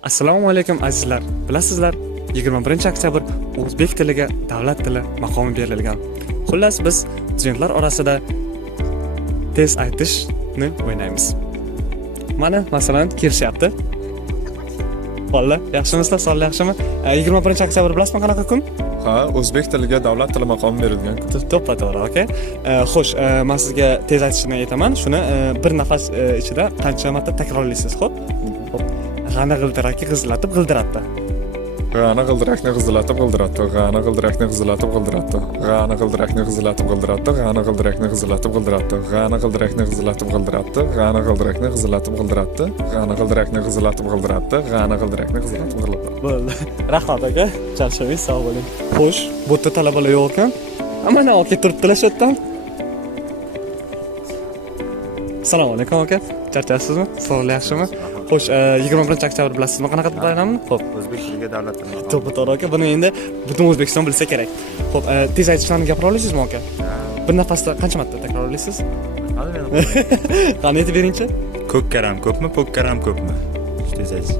Assalomu alaykum azizlar. Bilasizlar, 21-oktyabr o'zbek tiliga davlat tili maqomi berilgan. Xullas biz studentlar orasida tez aytishni o'ynaymiz. Mana masalan kelishyapti. Valla, yaxshimisizlar, sonlar yaxshimi? 21-oktyabr bilasizmi qanaqa kun? Ha, o'zbek tiliga davlat tili maqomi berilgan. To'ppa-to'g'ri, okey. Xo'sh, men sizga tez aytishni aytaman. Shuni bir nafas ichida qancha marta takrorlaysiz, xo'p? G'ana g'ildirakni g'izlatib g'ildiratdi. G'ana g'ildirakni g'izlatib g'ildiratdi. G'ana g'ildirakni g'izlatib g'ildiratdi. G'ana g'ildirakni g'izlatib g'ildiratdi. G'ana g'ildirakni g'izlatib g'ildiratdi. G'ana g'ildirakni g'izlatib g'ildiratdi. G'ana g'ildirakni g'izlatib g'ildiratdi. G'ana g'ildirakni g'izlatib g'ildiratdi. G'ana g'ildirakni g'izlatib g'ildiratdi. Bo'ldi. Rahmat aka. Charchamang, sog' bo'ling. Xo'sh, bu yerda talabalar yo'q ekan. Mana aka turibdilar shu yerdan. Assalomu alaykum aka. Charchasizmi? Sog'lik yaxshimi? Xo'sh, 21-oktyabr bilasizmi qanaqa bayramni? Xo'p, O'zbek tiliga davlat tili. to'g'ri aka. Buni endi butun O'zbekiston bilsa kerak. Xo'p, tez aytishlarni gapira olasizmi aka? Bir nafasda qancha marta takrorlaysiz? Qani aytib beringchi? Ko'kkaram ko'pmi, po'kkaram ko'pmi? Tez aytsin.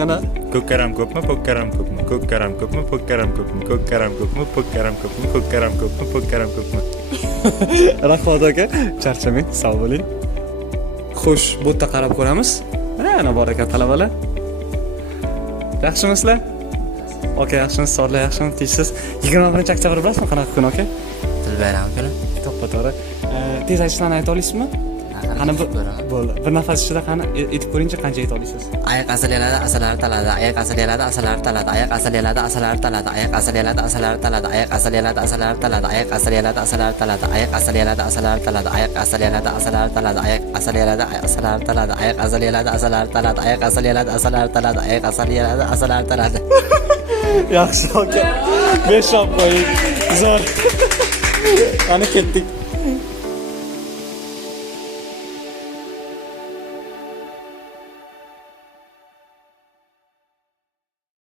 Yana Ko'kkaram ko'pmi, po'kkaram ko'pmi? Ko'kkaram ko'pmi, po'kkaram ko'pmi? Ko'kkaram ko'pmi, po'kkaram ko'pmi? Ko'kkaram ko'pmi, po'kkaram ko'pmi? rahmat aka. Charchamang, sog' bo'ling. Xo'sh, bu yerda qarab ko'ramiz. Mana bor ekan talabalar. Yaxshimisizlar? Aka, yaxshimisiz? Sog'lik yaxshimi? Tinchsiz? 21-oktyabr bilasizmi qanaqa kun aka? Til bayrami kuni. To'ppa-to'g'ri. Tez aytishlarni ayta olasizmi? Qani bo'ldi. Bir nafas ichida qani aytib ko'ringchi, qancha ayta olasiz? Ayiq asaliyaladi, asalari taladi. Ayiq asaliyaladi, asalari taladi. Ayiq asaliyaladi, asalari taladi. Ayiq asaliyaladi, asalari taladi. Ayiq asaliyaladi, asalari taladi. Ayiq asaliyaladi, asalari taladi. Ayiq asaliyaladi, asalari taladi. Ayiq asaliyaladi, asalari taladi. Ayiq asaliyaladi, asalari taladi. Ayiq asaliyaladi, asalari taladi. Ayiq asaliyaladi, asalari taladi. Ayiq asaliyaladi, asalari taladi. Yaxshi aka. 5 qo'ying. Zo'r. Qani ketdik.